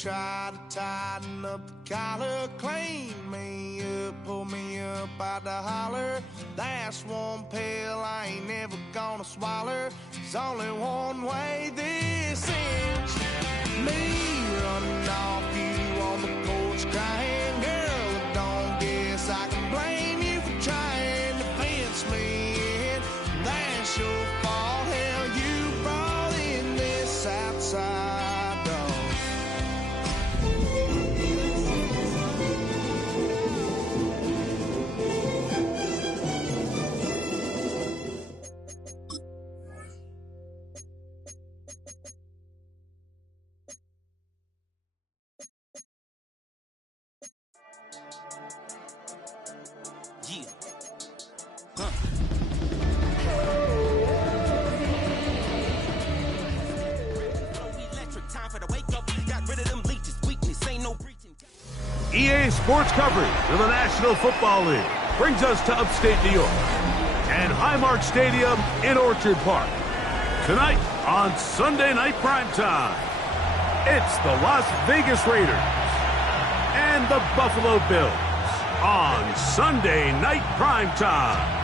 try to tighten up the collar, clean me up, pull me up out the holler. That's one pill I ain't never gonna swallow. There's only one way this ends. Me running off you on the porch crying, girl, I don't guess I can blame you for trying to fence me in. That's your fault, hell, you brought in this outside dog. Yeah. EA Sports coverage of the National Football League brings us to upstate New York and Highmark Stadium in Orchard Park. Tonight on Sunday Night Primetime, it's the Las Vegas Raiders and the Buffalo Bills on Sunday Night Primetime.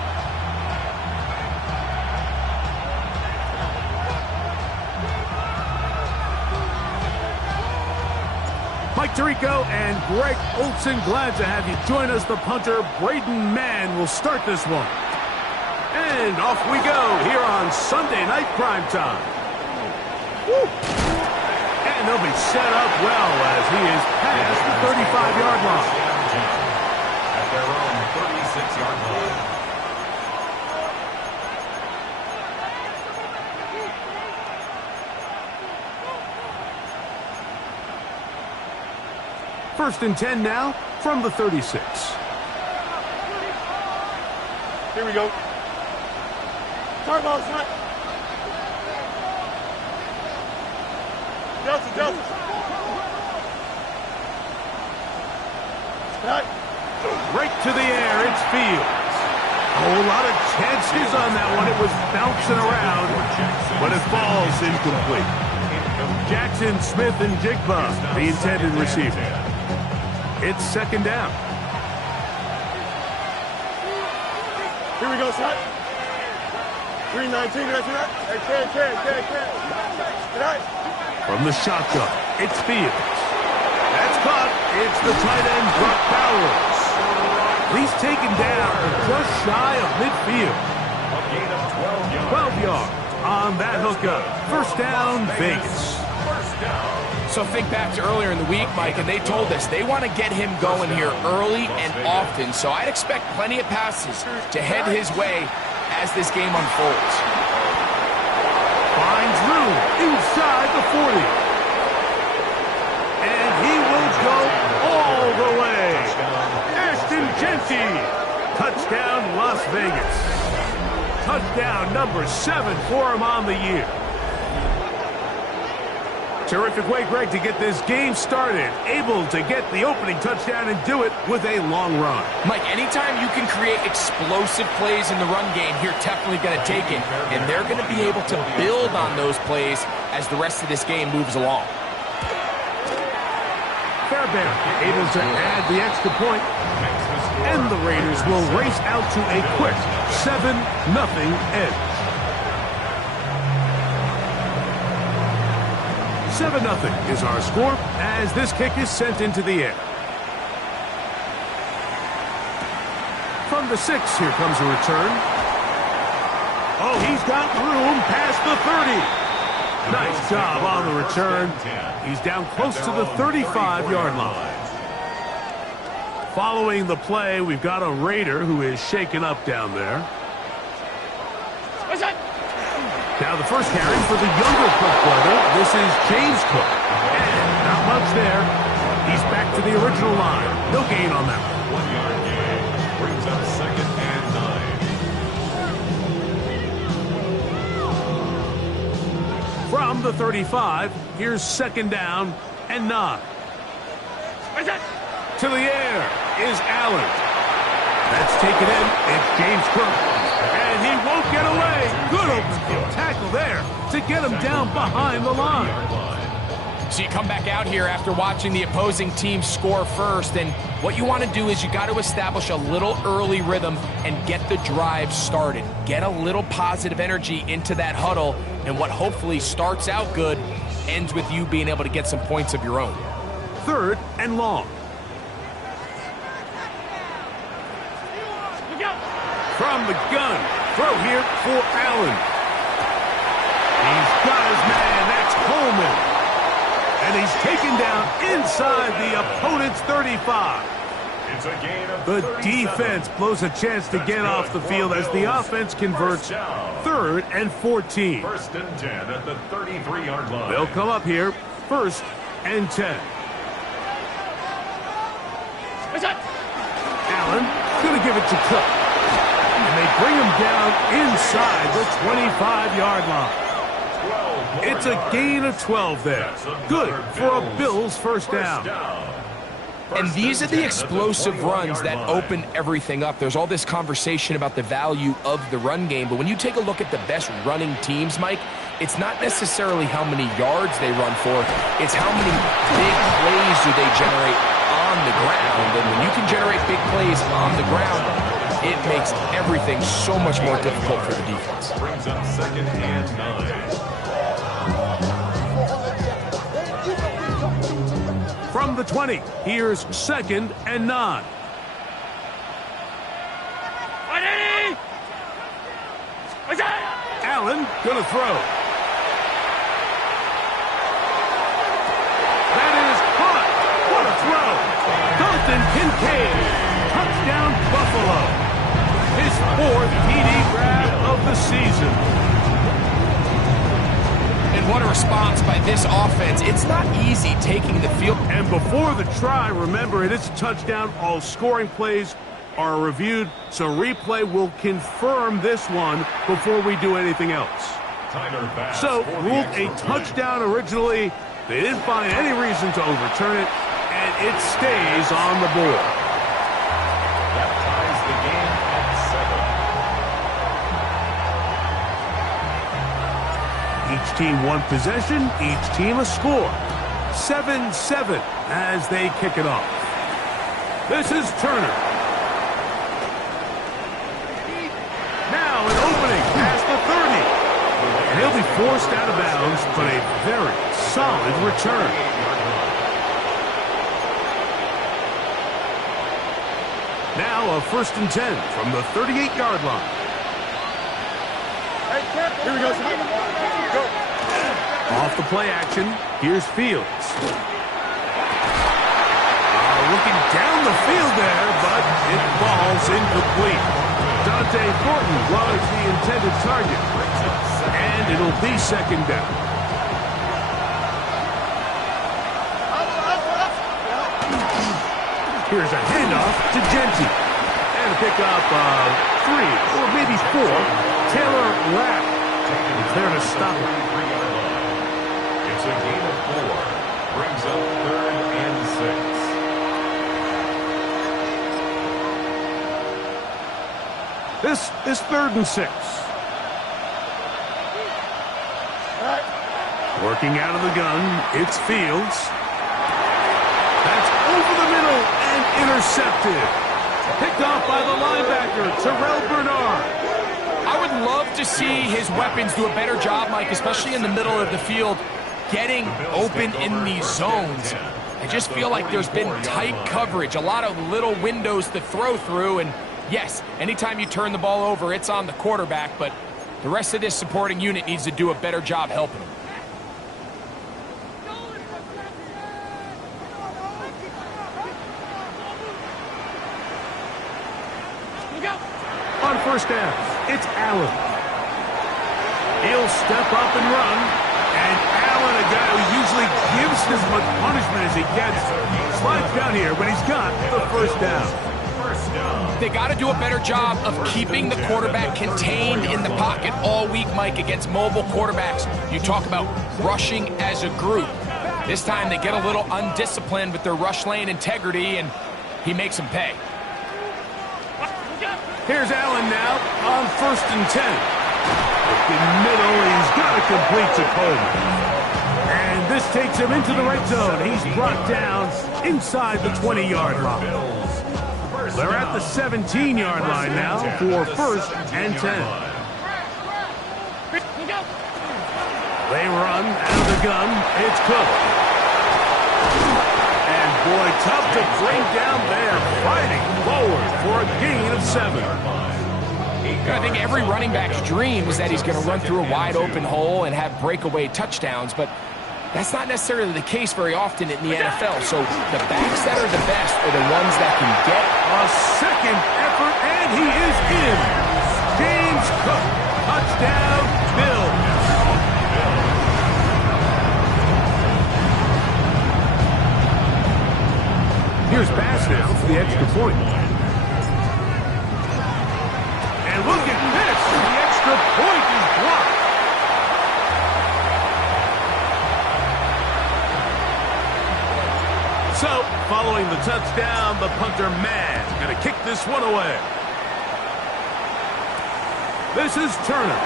Mike Tirico and Greg Olson, glad to have you join us. The punter, Braden Mann, will start this one. And off we go here on Sunday Night Primetime. Woo. And they'll be set up well as he is past the 35-yard line. At their own 36-yard line. First and 10 now from the 36. Here we go. Start ball, shot. Delta. Right to the air, it's Fields. Oh, a lot of chances on that one. It was bouncing around, but it falls incomplete. Jackson, Smith, and Jigba, the intended receiver. It's second down. Here we go, shot. 319, can I see that? Hey, can. From the shotgun, it's Fields. That's caught. It's the tight end, Brock Bowers. He's taken down just shy of midfield. A gain of 12 yards. 12 yards on that hookup. First down, Vegas. First down. So think back to earlier in the week, Mike, and they told us they want to get him going here early and often. So I'd expect plenty of passes to head his way as this game unfolds. Finds room inside the 40. And he will go all the way. Ashton Genty. Touchdown, Las Vegas. Touchdown number 7 for him on the year. Terrific way, Greg, to get this game started. Able to get the opening touchdown and do it with a long run. Mike, anytime you can create explosive plays in the run game, you're definitely going to take it. And they're going to be able to build on those plays as the rest of this game moves along. Fairbairn able to add the extra point. And the Raiders will race out to a quick 7-0 edge. 7-0 is our score as this kick is sent into the air. From the 6, here comes a return. Oh, he's got room past the 30. Nice job on the return. He's down close to the 35-yard line. Following the play, we've got a Raider who is shaken up down there. Now the first carry for the younger Cook brother. This is James Cook. And not much there. He's back to the original line. No gain on that one. 1 yard gain. Brings up second and 9. From the 35, here's second down and 9. To the air is Allen. That's taken in. It's James Cook. And he won't get away. Good open field tackle there to get him down behind the line. So you come back out here after watching the opposing team score first, and what you want to do is you got to establish a little early rhythm and get the drive started. Get a little positive energy into that huddle, and what hopefully starts out good ends with you being able to get some points of your own. 3rd and long. From the gun, throw here for Allen. He's got his man, that's Coleman. And he's taken down inside the opponent's 35. It's a gain of The 37. defense blows a chance to get off the field as the offense converts 3rd and 14. 1st and 10 at the 33-yard line. They'll come up here, 1st and 10. Allen gonna give it to Cook. And they bring him down inside the 25-yard line. It's a gain of 12 there. Good for a Bills first down. And these are the explosive runs that open everything up. There's all this conversation about the value of the run game, but when you take a look at the best running teams, Mike, it's not necessarily how many yards they run for, it's how many big plays do they generate on the ground. And when you can generate big plays on the ground, it makes everything so much more difficult for the defense. Brings up 2nd and 9. From the 20, here's 2nd and 9. Allen gonna throw. That is caught. What a throw. Dalton Kincaid. Touchdown Buffalo. His 4th TD grab of the season. And what a response by this offense. It's not easy taking the field. And before the try, remember, it is a touchdown. All scoring plays are reviewed, so replay will confirm this one before we do anything else. So, ruled a touchdown originally. They didn't find any reason to overturn it, and it stays on the board. That ties the game at 7. Each team one possession, each team a score. 7-7 as they kick it off. This is Turner. Now an opening past the 30. And he'll be forced out of bounds, but a very solid return. Now a 1st and 10 from the 38-yard line. Here we go, son. Go. Off the play action, here's Fields. Looking down the field there, but it falls incomplete. Dante Thornton was the intended target, and it'll be 2nd down. Here's a handoff to Genty. And a pick up 3 or maybe 4. Taylor Rapp is there to stop it. It's a gain of 4. Brings up 3rd and 6. This is 3rd and 6. Working out of the gun, it's Fields. That's over the middle and intercepted. Picked off by the linebacker, Terrell Bernard. I would love to see his weapons do a better job, Mike, especially in the middle of the field, getting open in these zones. I just feel like there's been tight coverage, a lot of little windows to throw through, and yes, anytime you turn the ball over, it's on the quarterback, but the rest of this supporting unit needs to do a better job helping him. On 1st down, it's Allen. He'll step up and run. And Allen, a guy who usually gives as much punishment as he gets, slides down here, but he's got the 1st down. They got to do a better job of keeping the quarterback contained in the pocket all week, Mike, against mobile quarterbacks. You talk about rushing as a group. This time they get a little undisciplined with their rush lane integrity, and he makes them pay. Here's Allen now on 1st and 10. In the middle, he's got to complete to Coleman. And this takes him into the red zone. He's brought down inside the 20-yard line. They're at the 17-yard line now for 1st and 10. They run out of the gun. It's Cook. And boy, tough to bring down there. Fighting forward for a gain of 7. I think every running back's dream is that he's going to run through a wide open hole and have breakaway touchdowns, but that's not necessarily the case very often in the NFL. So the backs that are the best are the ones that can get a second effort, and he is in. James Cook, touchdown, Bills. Here's Bass now for the extra point. And look at this. The extra point is blocked. So, following the touchdown, the punter, Mann, going to kick this one away. This is Turner.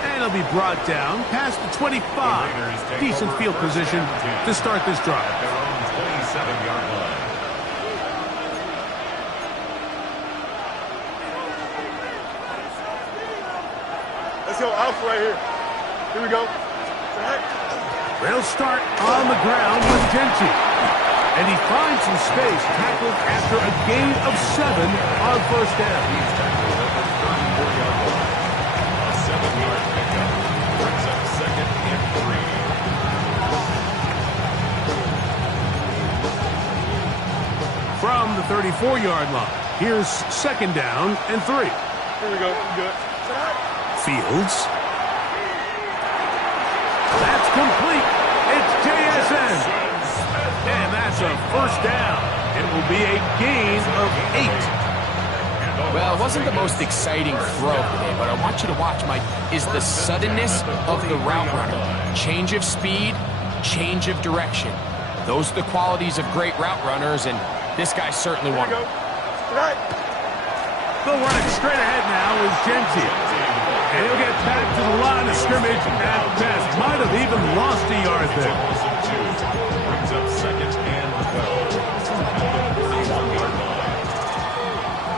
And he'll be brought down past the 25. Decent field position to start this drive. At their own 27-yard line. Let's go alpha right here. Here we go. They'll start on the ground with Genty. And he finds some space, tackled after a gain of 7 on 1st down. He's tackled at the 34-yard line. A 7-yard pickup brings up 2nd and 3. From the 34-yard line, here's 2nd down and 3. Here we go. Good. Fields. That's complete. It's JSN. And that's a 1st down. It will be a gain of 8. Well, it wasn't the most exciting throw today, but I want you to watch, Mike, is the suddenness of the route runner. Change of speed, change of direction. Those are the qualities of great route runners, and this guy certainly one of them. They'll run it straight ahead now is Genty. And he'll get back to the line of scrimmage at best. Might have even lost a yard there. Brings up 2nd and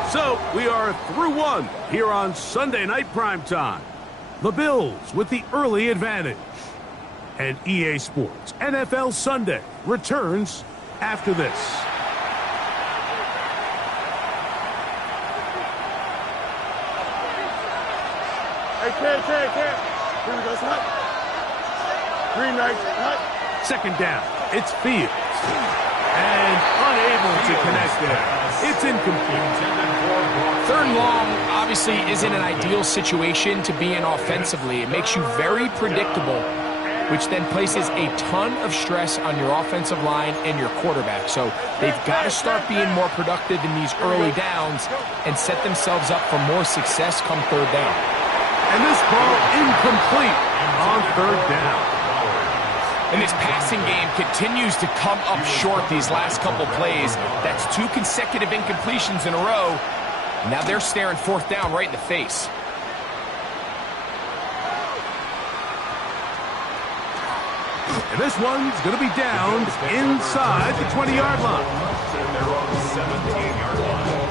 12. So we are through 1 here on Sunday Night Primetime. The Bills with the early advantage. And EA Sports NFL Sunday returns after this. Hey, can't. Here we go, Snap. Green knife, hot. 2nd down. It's Fields. And unable to connect there. It's incomplete. 3rd and long obviously isn't an ideal situation to be in offensively. It makes you very predictable, which then places a ton of stress on your offensive line and your quarterback. So they've got to start being more productive in these early downs and set themselves up for more success come 3rd down. And this ball incomplete on 3rd down. And this passing game continues to come up short these last couple plays. That's 2 consecutive incompletions in a row. Now they're staring 4th down right in the face. And this one's going to be down inside the 20-yard line. At their own 17-yard line.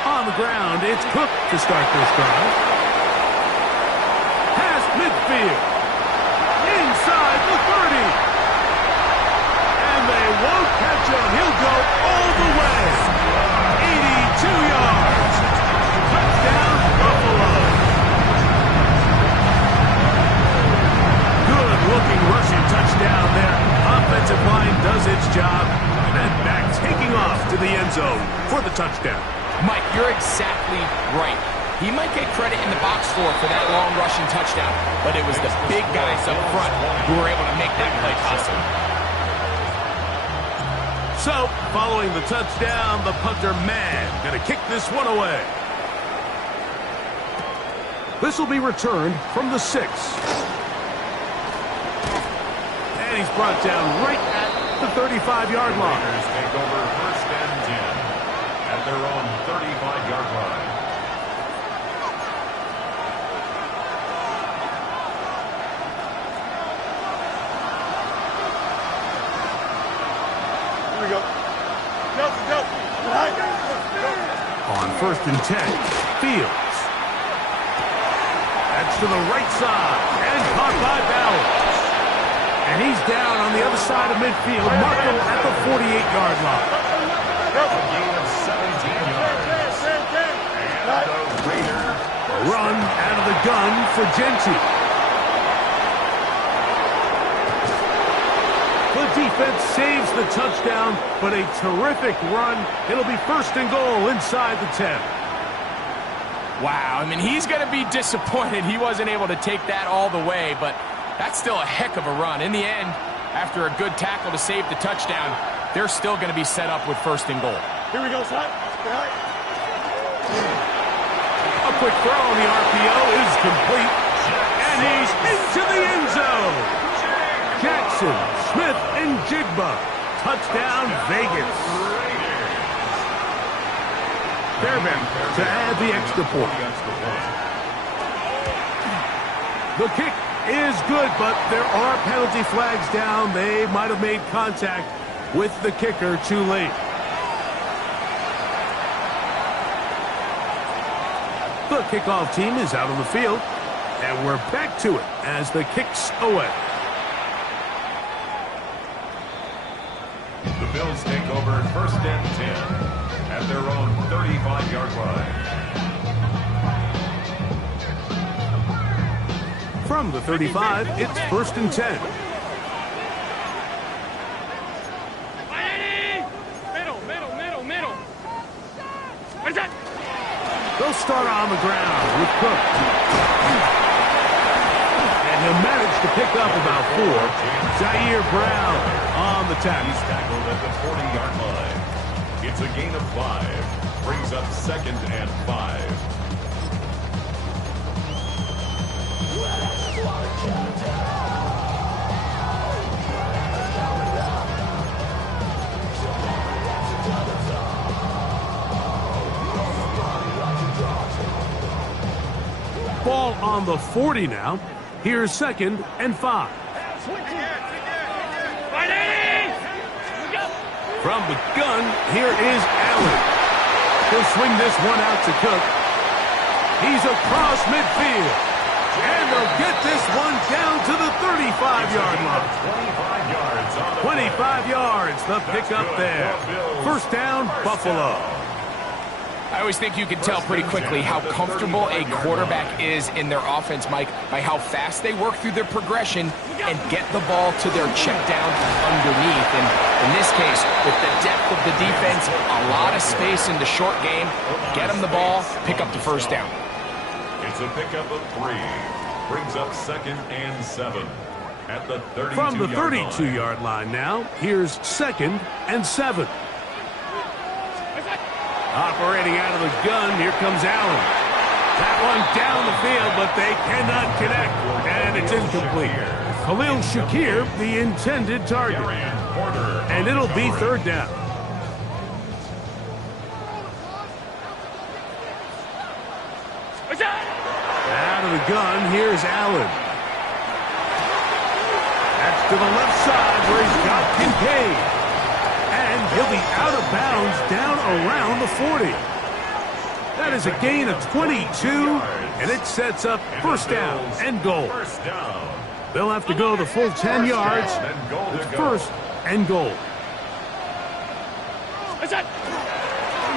On the ground, it's Cook to start this drive. Past midfield. Inside the 30. And they won't catch him. He'll go all the way. 82 yards. Touchdown, Buffalo. Good-looking rushing touchdown there. Offensive line does its job. And back taking off to the end zone for the touchdown. Mike, you're exactly right. He might get credit in the box score for that long rushing touchdown, but it was the big guys up front who were able to make that play possible. So, following the touchdown, the punter, Mann, going to kick this one away. This will be returned from the 6. And he's brought down right at the 35-yard line. Raiders take over first and 10 at their own 35-yard line. Here we go. On first and 10, Fields. That's to the right side and caught by Bowers. And he's down on the other side of midfield. Mark him at the 48-yard line. A gain of 17 yards. And the Raiders. Run out of the gun for Genty. The defense saves the touchdown, but a terrific run. It'll be first and goal inside the 10. Wow, I mean, he's going to be disappointed he wasn't able to take that all the way, but that's still a heck of a run. In the end, after a good tackle to save the touchdown, they're still going to be set up with first and goal. Here we go, son. A quick throw on the RPO is complete, and he's into the end zone. Jackson, Smith, and Jigba. Touchdown, Vegas. Fairbank to add the extra point. The kick is good, but there are penalty flags down. They might have made contact with the kicker too late. The kickoff team is out on the field, and we're back to it as the kick's away. The Bills take over first and 10 at their own 35-yard line. From the 35, it's first and 10. Middle. Where's that? They'll start on the ground with Cook. And he'll manage to pick up about 4. Zaire Brown on the tackle. He's tackled at the 40-yard line. It's a gain of 5. Brings up second and 5. Ball on the 40 now. Here's second and 5. From the gun, here is Allen. He'll swing this one out to Cook. He's across midfield. And they'll get this one down to the 35-yard line. 25 yards, the pickup there. First down, Buffalo. I always think you can tell pretty quickly how comfortable a quarterback is in their offense, Mike, by how fast they work through their progression and get the ball to their check down underneath. And in this case, with the depth of the defense, a lot of space in the short game, get them the ball, pick up the first down. It's a pickup of 3. Brings up second and 7 at the 32-yard line. From the 32-yard line now, here's second and 7. Operating out of the gun, here comes Allen. That one down the field, but they cannot connect, and it's incomplete. Khalil Shakir, the intended target. And it'll be third down. Out of the gun, here's Allen. That's to the left side where he's got Kincaid. And he'll be out of bounds down around the 40. That is a gain of 22, and it sets up first down and goal. They'll have to go the full 10 yards. It's first and goal.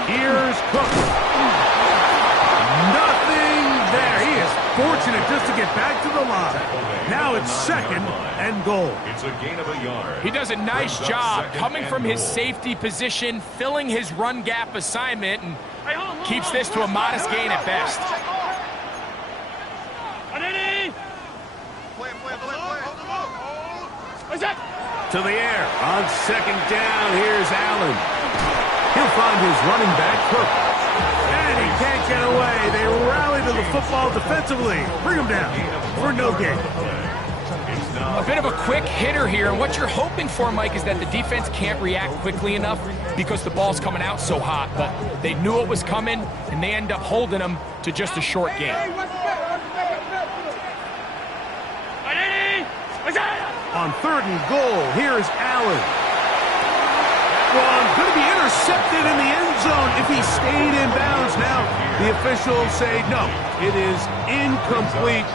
Here's Cook. Nothing there. He is fortunate just to get back to the line. Now it's second and goal. It's a gain of a yard. He does a nice job coming from his safety position, filling his run gap assignment, and keeps this to a modest gain at best. To the air. On second down, here's Allen. He'll find his running back, Cook. And he can't get away. They rally to the football defensively. Bring him down for no gain. It's A bit of a quick hitter here, and what you're hoping for, Mike, is that the defense can't react quickly enough because the ball's coming out so hot, but they knew it was coming, and they end up holding them to just a short game. On 3rd and goal, here's Allen. One, going to be intercepted in the end zone if he stayed in bounds. Now, the officials say no, it is incomplete.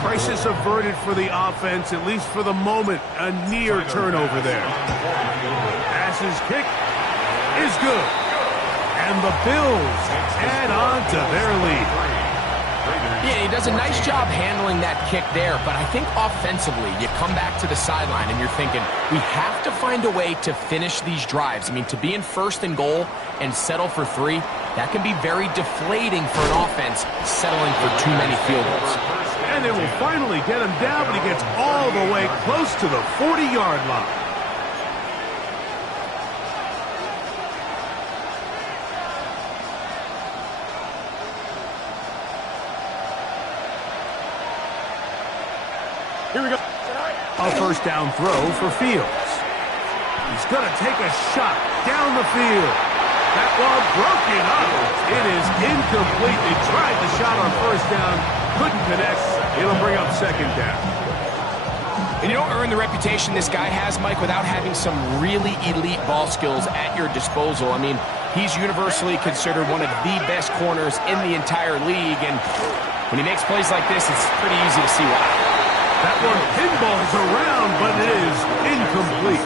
Crisis averted for the offense, at least for the moment. A near turnover there. Pass's kick is good. And the Bills add on to their lead. Yeah, he does a nice job handling that kick there, but I think offensively, you come back to the sideline and you're thinking, we have to find a way to finish these drives. I mean, to be in 1st and goal and settle for 3, that can be very deflating for an offense settling for too many field goals. And they will finally get him down, but he gets all the way close to the 40-yard line. Here we go. A 1st down throw for Fields. He's going to take a shot down the field. That ball broken up. It is incomplete. They tried the shot on 1st down. Couldn't connect. It'll bring up 2nd down. And you don't earn the reputation this guy has, Mike, without having some really elite ball skills at your disposal. I mean, he's universally considered one of the best corners in the entire league. And when he makes plays like this, it's pretty easy to see why. That one pinballs around, but it is incomplete.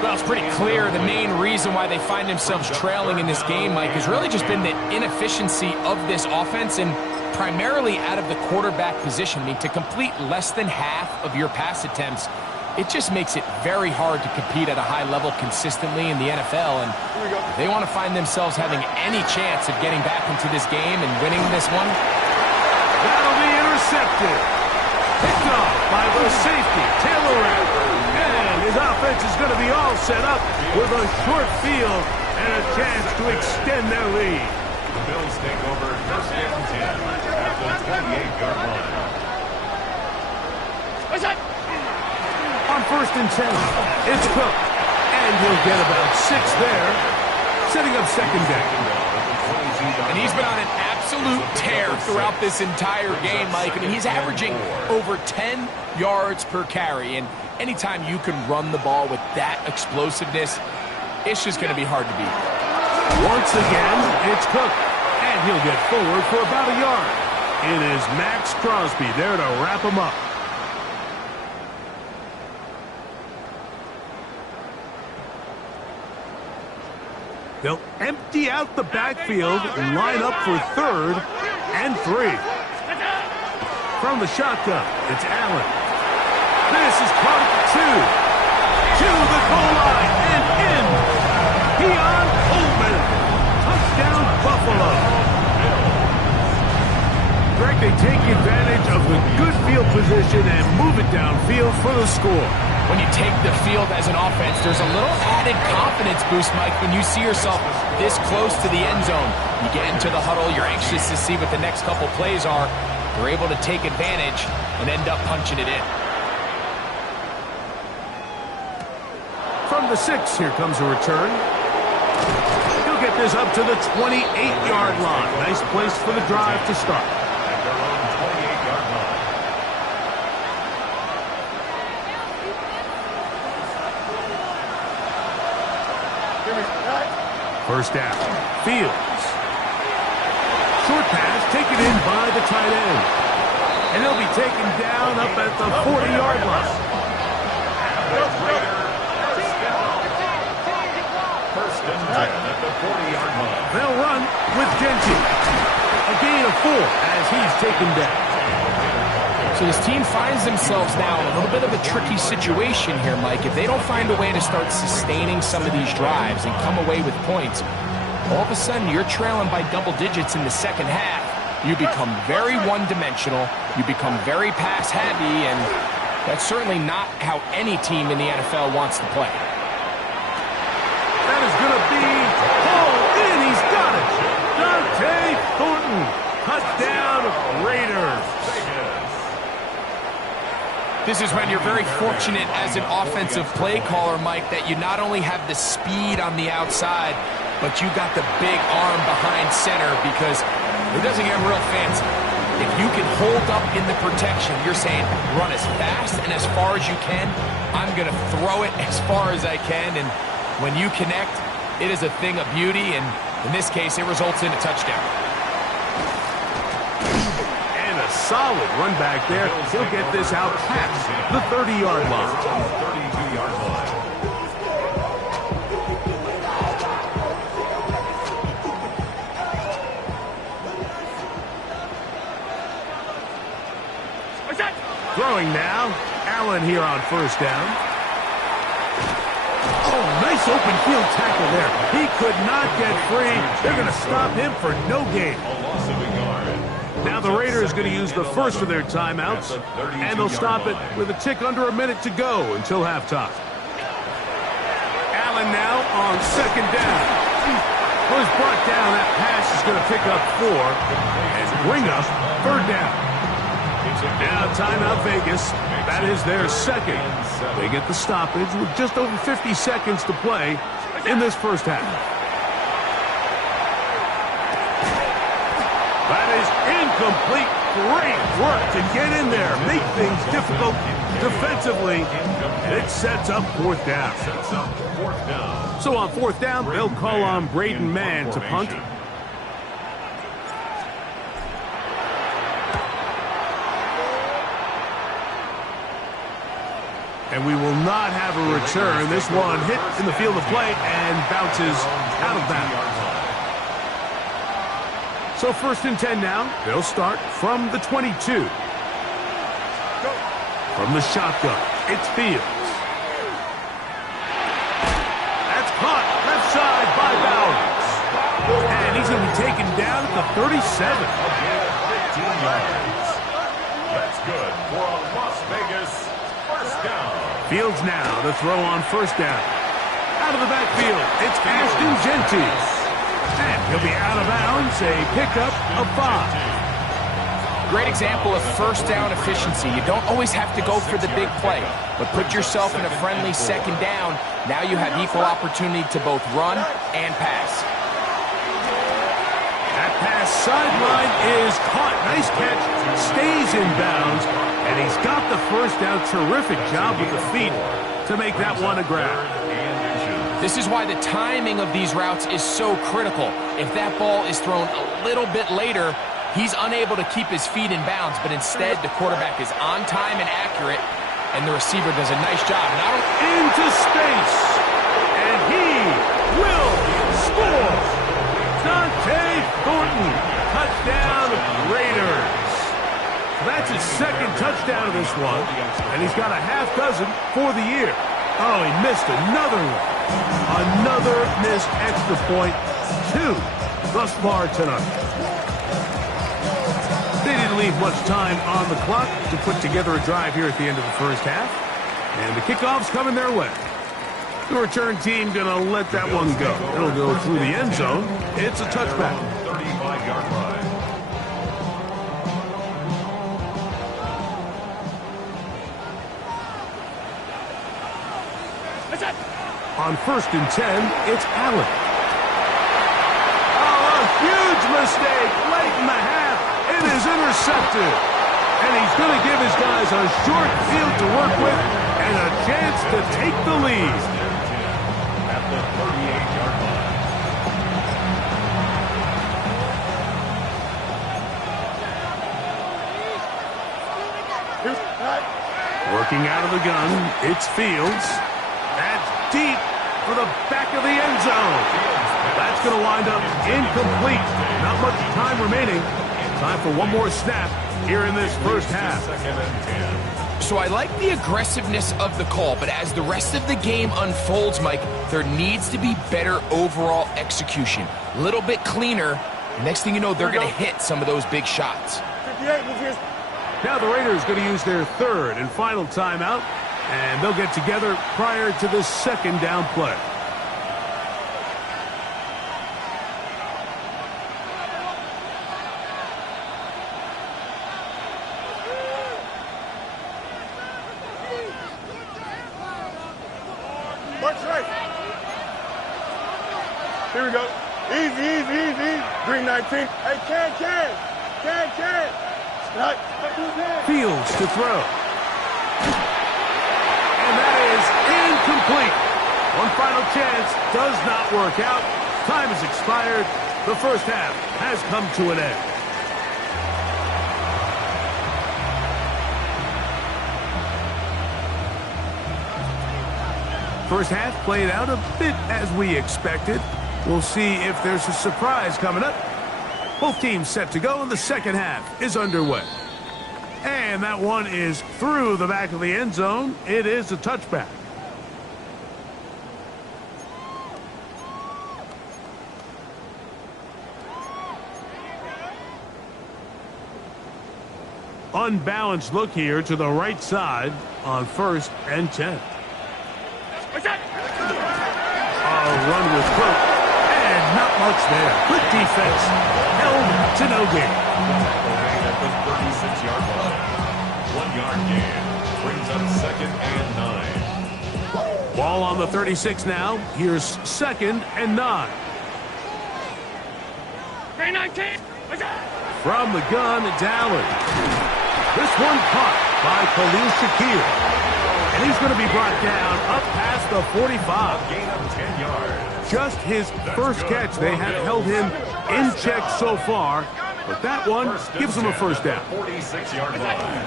Well, it's pretty clear the main reason why they find themselves trailing in this game, Mike, has really just been the inefficiency of this offense and primarily out of the quarterback position. I mean, to complete less than half of your pass attempts, it just makes it very hard to compete at a high level consistently in the NFL. And if they want to find themselves having any chance of getting back into this game and winning this one, that'll be intercepted. Picked off by the safety, Taylor Rapp. And his offense is going to be all set up with a short field and a chance to extend their lead. The Bills take over 1st and 10 at the 28-yard line. On 1st and 10, it's Cook. And he'll get about 6 there, setting up 2nd down. And he's been on an absolute tear throughout this entire game, Mike. I mean, he's averaging over 10 yards per carry. And anytime you can run the ball with that explosiveness, it's just going to be hard to beat. Once again, it's Cook. And he'll get forward for about a yard. It is Max Crosby there to wrap him up. They'll empty out the backfield and line up for 3rd and 3. From the shotgun, it's Allen. This is caught at the 2. To the goal line and in. Keon Coleman. Touchdown, Buffalo. Greg, they take advantage of the good field position and move it downfield for the score. When you take the field as an offense, there's a little added confidence boost, Mike, when you see yourself this close to the end zone. You get into the huddle, you're anxious to see what the next couple plays are. You're able to take advantage and end up punching it in. From the 6, here comes a return. He'll get this up to the 28-yard line. Nice place for the drive to start. At their own 28-yard line. First down. Fields. Short pass taken in by the tight end. And he'll be taken down up at the 40-yard line. First and 10 at the 40-yard line. They'll run with Genty. A gain of 4 as he's taken down. So this team finds themselves now in a little bit of a tricky situation here, Mike. If they don't find a way to start sustaining some of these drives and come away with points, all of a sudden you're trailing by double digits in the second half. You become very one-dimensional. You become very pass-heavy, and that's certainly not how any team in the NFL wants to play. That is going to be hauled in. He's got it. Dante Thornton. Touchdown, Raiders. This is when you're very fortunate as an offensive play caller, Mike, that you not only have the speed on the outside, but you got the big arm behind center, because it doesn't get real fancy. If you can hold up in the protection, you're saying run as fast and as far as you can. I'm going to throw it as far as I can, and when you connect, it is a thing of beauty, and in this case, it results in a touchdown. A solid run back there. He'll get this out past the 30-yard line. 32-yard line. Throwing now. Allen here on first down. Oh, nice open field tackle there. He could not get free. They're going to stop him for no gain. A loss of a yard. Now the Raiders going to use the first of their timeouts, and they'll stop it with a tick under a minute to go until halftime. Allen now on second down. Was brought down. That pass is going to pick up 4 and bring up third down. Now timeout Vegas. That is their second. They get the stoppage with just over 50 seconds to play in this first half. That is incomplete. Great work to get in there. Make things difficult defensively. It sets up fourth down. So on fourth down, they'll call on Braden Mann to punt. And we will not have a return. This one hit in the field of play and bounces out of bounds. So first and 10 now. They'll start from the 22. From the shotgun, it's Fields. That's caught left side by Bowers. And he's going to be taken down at the 37. 15 yards. That's good for a Las Vegas first down. Fields now to throw on first down. Out of the backfield, it's Ashton Genty. And he'll be out of bounds, a pickup of 5. Great example of first down efficiency. You don't always have to go for the big play, but put yourself in a friendly second down. Now you have equal opportunity to both run and pass. That pass sideline is caught. Nice catch. Stays in bounds. And he's got the first down. Terrific job with the feet to make that one a grab. This is why the timing of these routes is so critical. If that ball is thrown a little bit later, he's unable to keep his feet in bounds, but instead the quarterback is on time and accurate, and the receiver does a nice job. Into space, and he will score. Dante Thornton, touchdown Raiders. That's his second touchdown of this one, and he's got a half dozen for the year. Oh, he missed another one. Another missed extra point. 2 thus far tonight. They didn't leave much time on the clock to put together a drive here at the end of the first half. And the kickoff's coming their way. The return team going to let that one go. It'll go through the end zone. It's a touchback. 35-yard line. On first and 10, it's Allen. Oh, a huge mistake late in the half. It is intercepted. And he's going to give his guys a short field to work with and a chance to take the lead. At the 38-yard line. Working out of the gun, it's Fields. That's deep for the back of the end zone. That's going to wind up incomplete. Not much time remaining. Time for one more snap here in this first half. So I like the aggressiveness of the call, but as the rest of the game unfolds, Mike, there needs to be better overall execution. A little bit cleaner. Next thing you know, they're going to hit some of those big shots. 58, Now the Raiders going to use their third and final timeout, and they'll get together prior to this second down play. March right. Here we go. Easy. Green 19. Hey, can. Right. Fields to throw. And that is incomplete. One final chance does not work out. Time has expired. The first half has come to an end. First half played out a bit as we expected. We'll see if there's a surprise coming up. Both teams set to go, and the second half is underway. And that one is through the back of the end zone. It is a touchback. Unbalanced look here to the right side on 1st and 10. A run with Cook, and not much there. Good defense, held to no gain. At the 36-yard line. 1 yard gain brings up 2nd and 9. Ball on the 36 now. Here's 2nd and 9. From the gun, it's Allen. This one caught by Khalil Shakir. And he's going to be brought down up past the 45. Gain of 10 yards. Just his first catch. They have held him in check so far, but that one gives him a first down. 46-yard line.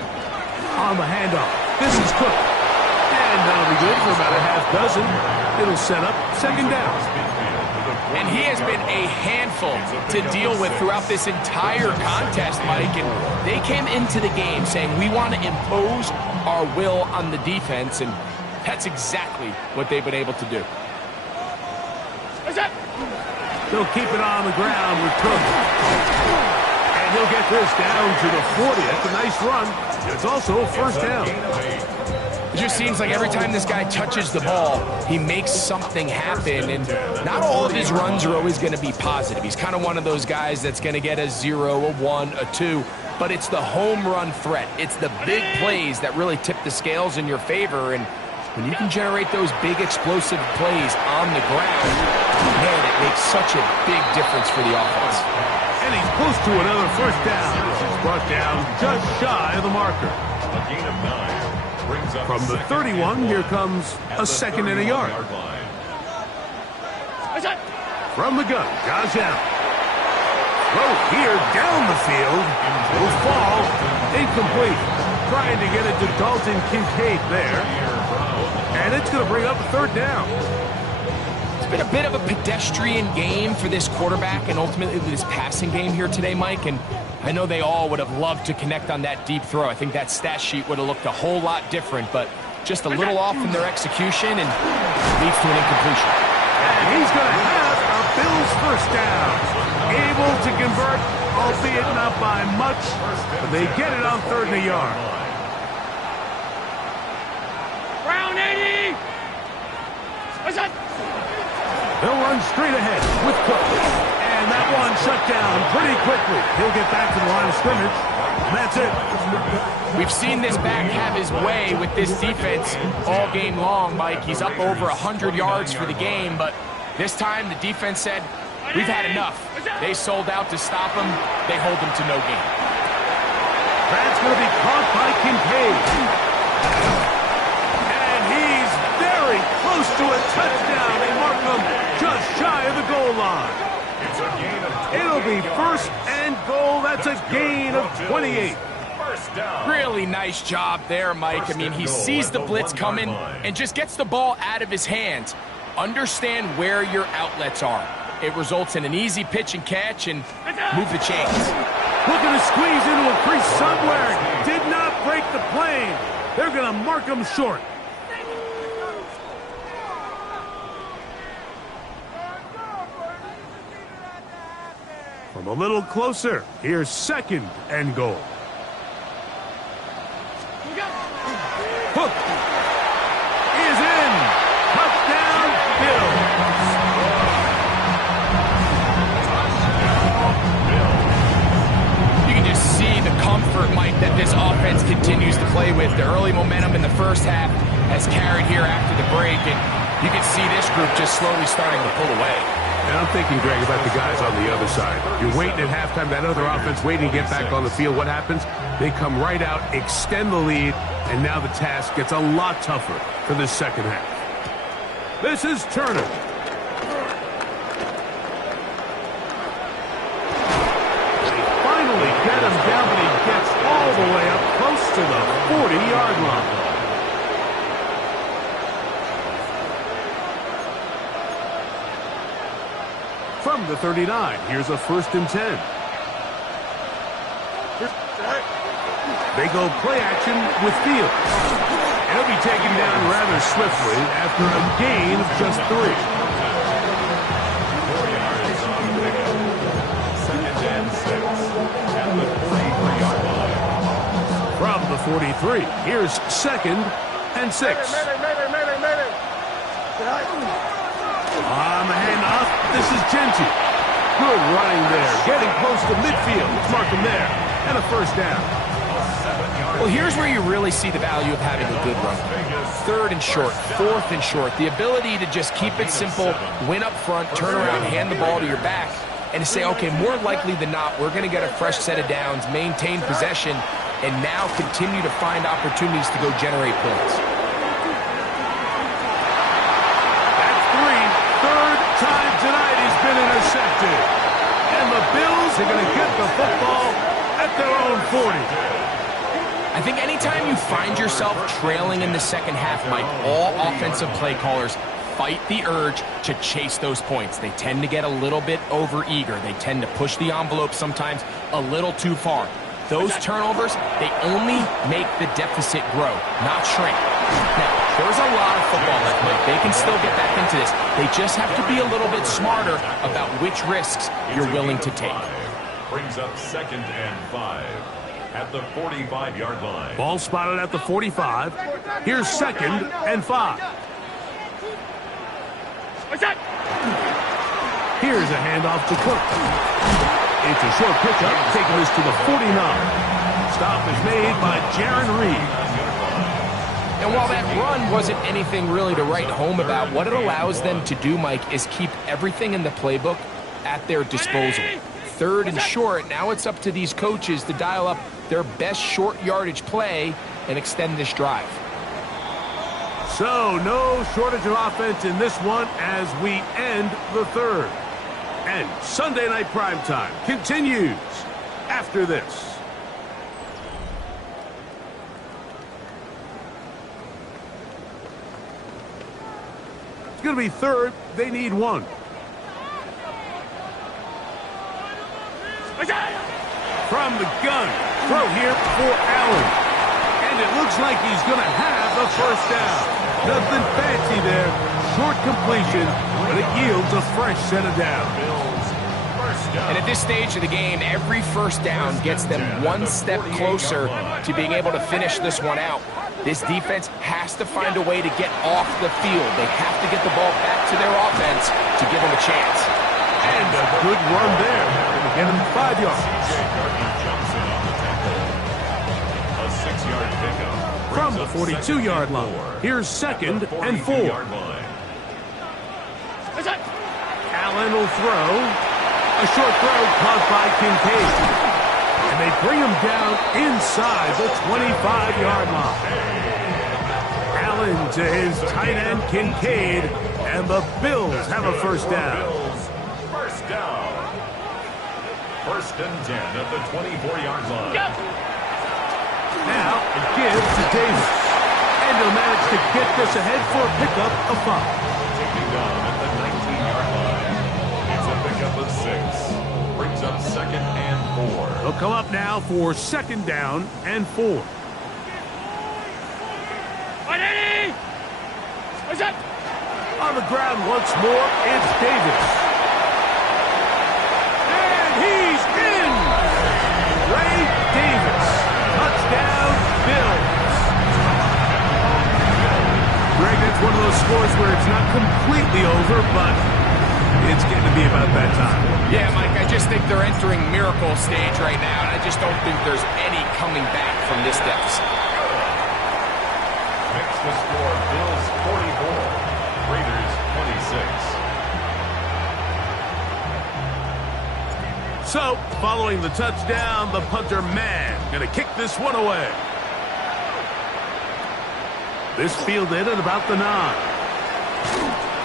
On the handoff, this is Cook. And that'll be good for about a half dozen. It'll set up 2nd down. And he has been a handful to deal with throughout this entire contest, Mike. And they came into the game saying, we want to impose our will on the defense, and that's exactly what they've been able to do. They'll keep it on the ground with Cook. And he'll get this down to the 40. That's a nice run. It's also a first down. It just seems like every time this guy touches the ball, he makes something happen, and not all of his runs are always going to be positive. He's kind of one of those guys that's going to get a 0, a 1, a 2, but it's the home run threat. It's the big plays that really tip the scales in your favor, and when you can generate those big explosive plays on the ground, man, it makes such a big difference for the offense. And he's close to another first down. He's brought down just shy of the marker. A gain of 9. From the 31, here comes a 2nd and a yard. From the gun, Josh Allen. Throw here down the field. Will fall. Incomplete. Trying to get it to Dalton Kincaid there. And it's going to bring up a 3rd down. It's been a bit of a pedestrian game for this quarterback and ultimately this passing game here today, Mike. And I know they all would have loved to connect on that deep throw. I think that stat sheet would have looked a whole lot different, but just a little off in their execution and leads to an incompletion. And he's going to have a Bills first down. Able to convert, albeit not by much, but they get it on 3rd and a yard. Brown 80! They'll run straight ahead with Cook. And that one shut down pretty quickly. He'll get back to the line of scrimmage. And that's it. We've seen this back have his way with this defense all game long, Mike. He's up over 100 yards for the game, but this time the defense said, we've had enough. They sold out to stop him. They hold him to no gain. That's going to be caught by Kincaid. And he's very close to a touchdown. They mark him just shy of the goal line. It'll be 1st and goal. That's a gain of 28. Really nice job there, Mike. I mean, he sees the blitz coming and just gets the ball out of his hands. Understand where your outlets are. It results in an easy pitch and catch and move the chains. Looking to squeeze into a crease somewhere. Did not break the plane. They're going to mark him short. From a little closer, here's 2nd and goal. Hook is in. Touchdown, Bills. You can just see the comfort, Mike, that this offense continues to play with. The early momentum in the first half has carried here after the break, and You can see this group just slowly starting to pull away. And I'm thinking, Greg, about the guys on the other side. You're waiting at halftime, that other offense waiting to get back on the field. What happens? They come right out, extend the lead, and now the task gets a lot tougher for the second half. This is Turner. They finally get him down, but he gets all the way up close to the 40-yard line. From the 39, here's a 1st and 10. They go play action with Fields. And he'll be taken down rather swiftly after a gain of just 3. 4 yards on the pickup. 2nd and 6 at the 43-yard line. From the 43, here's 2nd and 6. On the handoff, this is Genty. Good running there, getting close to midfield. Let's mark him there. And a 1st down. Well, here's where you really see the value of having a good run. 3rd and short, 4th and short. The ability to just keep it simple, win up front, turn around, hand the ball to your back, and to say, okay, more likely than not, we're going to get a fresh set of downs, maintain possession, and now continue to find opportunities to go generate points. Time tonight he's been intercepted. And the Bills are going to get the football at their own 40. I think anytime you find yourself trailing in the second half, Mike, all offensive play callers fight the urge to chase those points. They tend to get a little bit overeager. They tend to push the envelope sometimes a little too far. Those turnovers, they only make the deficit grow, not shrink. Now, there's a lot of football left, Mike. They can still get back into this. They just have to be a little bit smarter about which risks you're willing to take. Brings up 2nd and 5 at the 45-yard line. Ball spotted at the 45. Here's 2nd and 5. Here's a handoff to Cook. It's a short pickup, taking us to the 49. Stop is made by Jaron Reed. And while that run wasn't anything really to write home about, what it allows them to do, Mike, is keep everything in the playbook at their disposal. 3rd and short, now it's up to these coaches to dial up their best short yardage play and extend this drive. So, no shortage of offense in this one as we end the 3rd. And Sunday Night Primetime continues after this. It's going to be 3rd. They need 1. From the gun. Throw here for Allen. And it looks like he's going to have a 1st down. Nothing fancy there. Short completion, but it yields a fresh set of downs. And at this stage of the game, every 1st down gets them one step closer to being able to finish this one out. This defense has to find a way to get off the field. They have to get the ball back to their offense to give them a chance. And a good run there. Going to get him 5 yards. A 6-yard pickup. From the 42-yard line. Here's 2nd and 4. Allen will throw. A short throw caught by Kincaid. And they bring him down inside the 25-yard line. Allen to his tight end, Kincaid. And the Bills have a 1st down. 1st down. 1st and 10 at the 24-yard line. Now it gives to Davis. And he'll manage to get this ahead for a pickup of 5. Taking down at the 19-yard line. It's a pickup of 6. Brings up 2nd and 4. They'll come up now for 2nd down and 4. On the ground once more, it's Davis. And he's in! Ray Davis. Touchdown, Bills. Greg, that's one of those scores where it's not completely over, but it's getting to be about that time. Yeah, Mike, I just think they're entering miracle stage right now, and I just don't think there's any coming back from this deficit. Makes the score Bills 44, Raiders So, following the touchdown, the punter man going to kick this one away. This fielded at about the 9.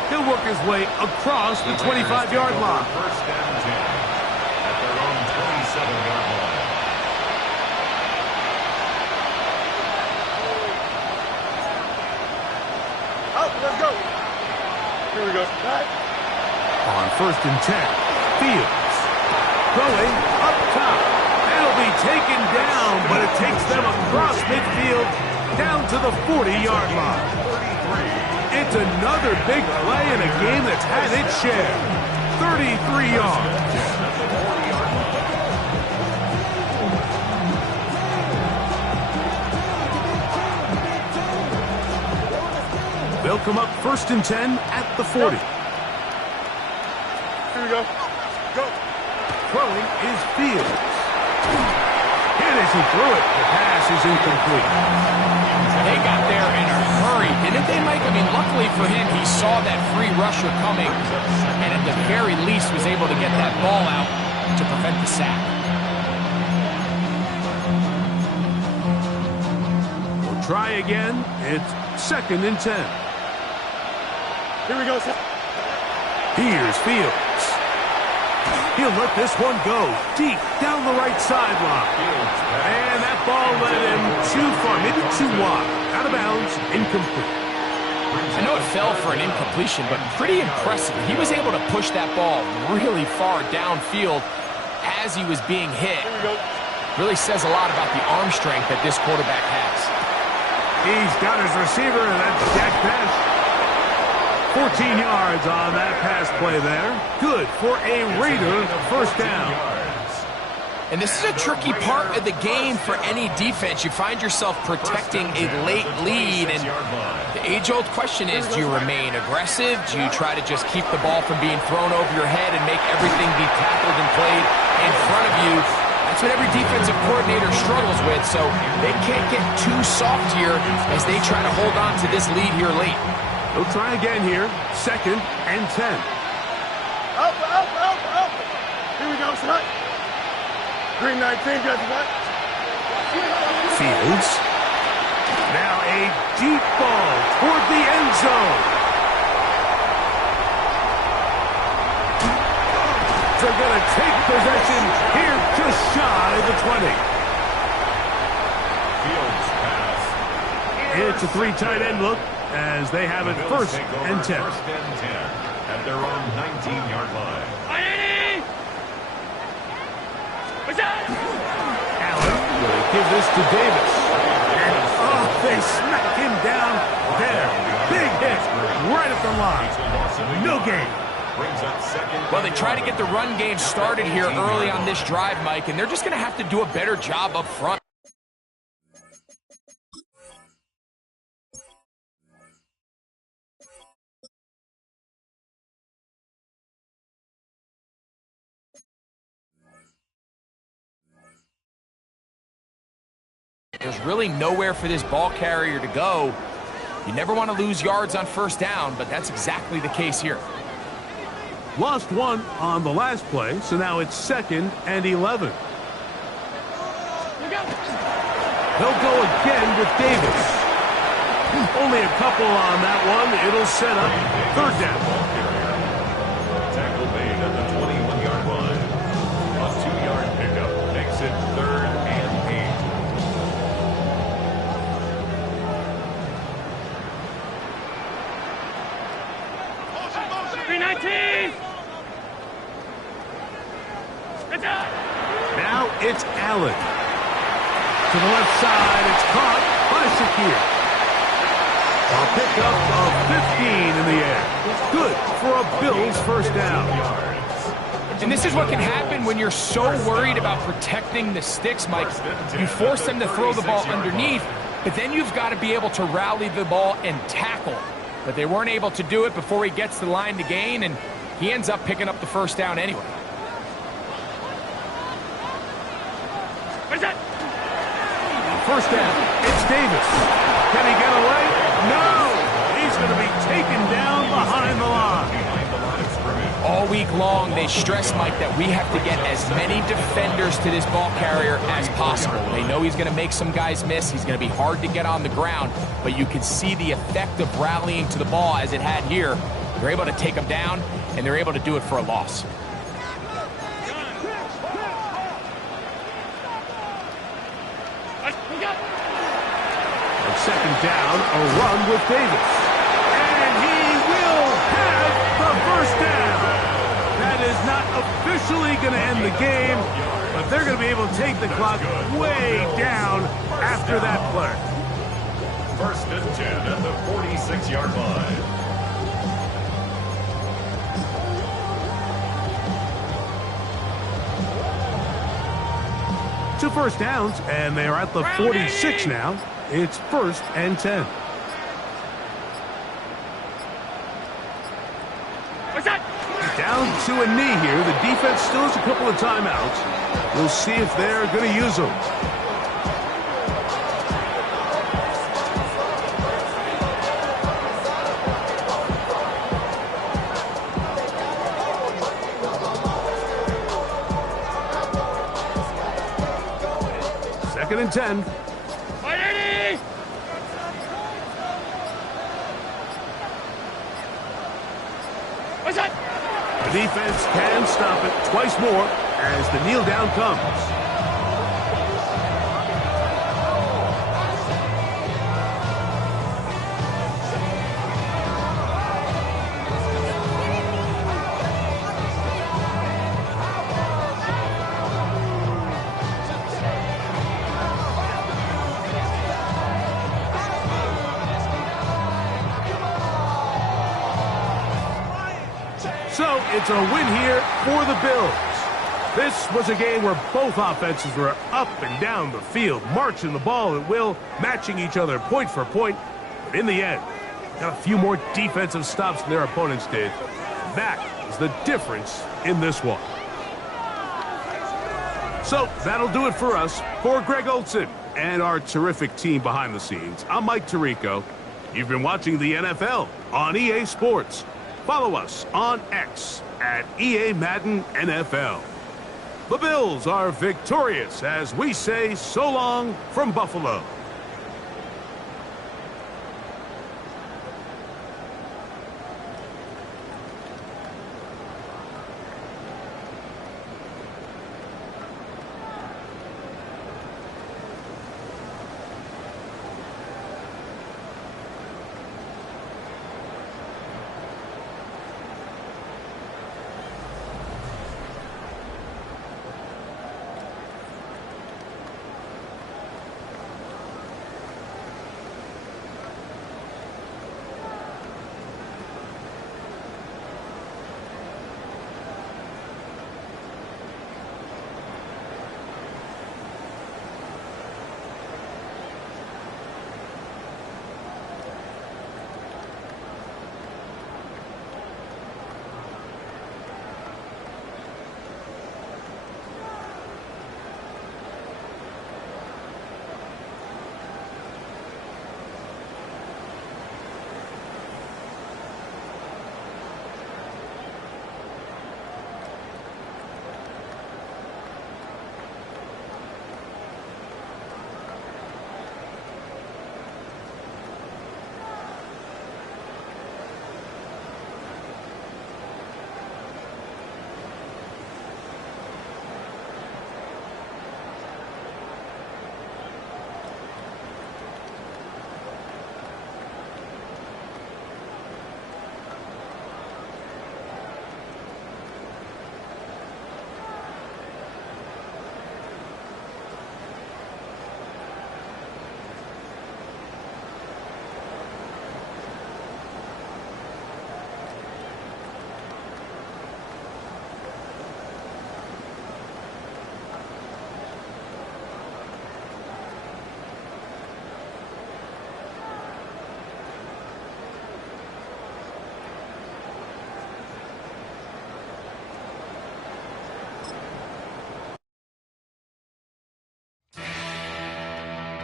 He'll work his way across the 25-yard line. First down 10 at their own 27-yard line. Up, let's go. Here we go. On 1st and 10, Fields going up top. It'll be taken down, but it takes them across midfield down to the 40-yard line. It's another big play in a game that's had its share. 33 yards. They'll come up 1st and 10 at the 40. Here we go. Go. Throwing is Fields. And as he threw it, the pass is incomplete. They got there in a hurry, didn't they, Mike? I mean, luckily for him, he saw that free rusher coming, and at the very least was able to get that ball out to prevent the sack. We'll try again. It's 2nd and 10. Here we go, sir. Here's Fields. He'll let this one go deep down the right sideline. And that ball led him too far, maybe too wide. Out of bounds, incomplete. I know it fell for an incompletion, but pretty impressive. He was able to push that ball really far downfield as he was being hit. Really says a lot about the arm strength that this quarterback has. He's got his receiver, and that's Jack Pesh. 14 yards on that pass play there. Good for a Raider first down. And this is a tricky part of the game for any defense. You find yourself protecting a late lead, and the age-old question is, do you remain aggressive? Do you try to just keep the ball from being thrown over your head and make everything be tackled and played in front of you? That's what every defensive coordinator struggles with, so they can't get too soft here as they try to hold on to this lead here late. They'll try again here. 2nd and 10. Up, up, up, up. Here we go, son. Green 19, got what? Fields. Now a deep ball toward the end zone. They're going to take possession here just shy of the 20. Fields pass. It's a 3 tight end look as they have it 1st and 10. 1st and 10 at their own 19-yard line. Allen will give this to Davis. And they smack him down there. Big hit right at the line. No gain. Well, they try to get the run game started here early on this drive, Mike, and they're just going to have to do a better job up front. There's really nowhere for this ball carrier to go. You never want to lose yards on 1st down, but that's exactly the case here. Lost 1 on the last play, so now it's 2nd and 11. They'll go again with Davis. Only a couple on that one. It'll set up 3rd down. Tackle made at the 21-yard line. A 2-yard pickup makes it 3rd and 8. 319! Now it's Allen. To the left side, it's caught by Shakir. A pickup of 15 in the air. Good for a Bills first down. And this is what can happen when you're so worried about protecting the sticks, Mike. You force them to throw the ball underneath, but then you've got to be able to rally the ball and tackle. But they weren't able to do it before he gets the line to gain, and he ends up picking up the first down anyway. What is that? First down, it's Davis. Can he get away? No! He's going to be taken down behind the line. All week long, they stress, Mike, that we have to get as many defenders to this ball carrier as possible. They know he's going to make some guys miss. He's going to be hard to get on the ground, but you can see the effect of rallying to the ball as it had here. They're able to take him down, and they're able to do it for a loss. On second down, a run with Davis. And he will have the first down. That is not officially going to end the game, but they're going to be able to take the clock way down after that play. First and 10 at the 46-yard line. Two first downs, and they are at the 46 now. It's first and 10. What's that? Down to a knee here. The defense still has a couple of timeouts. We'll see if they're going to use them. Second and 10. 180! What's that? The defense can stop it twice more as the kneel down comes. So it's a win here for the Bills. This was a game where both offenses were up and down the field, marching the ball at will, matching each other point for point. But in the end, got a few more defensive stops than their opponents did. That is the difference in this one. So that'll do it for us. For Greg Olson and our terrific team behind the scenes, I'm Mike Tirico. You've been watching the NFL on EA Sports. Follow us on X at EA Madden NFL. The Bills are victorious as we say so long from Buffalo.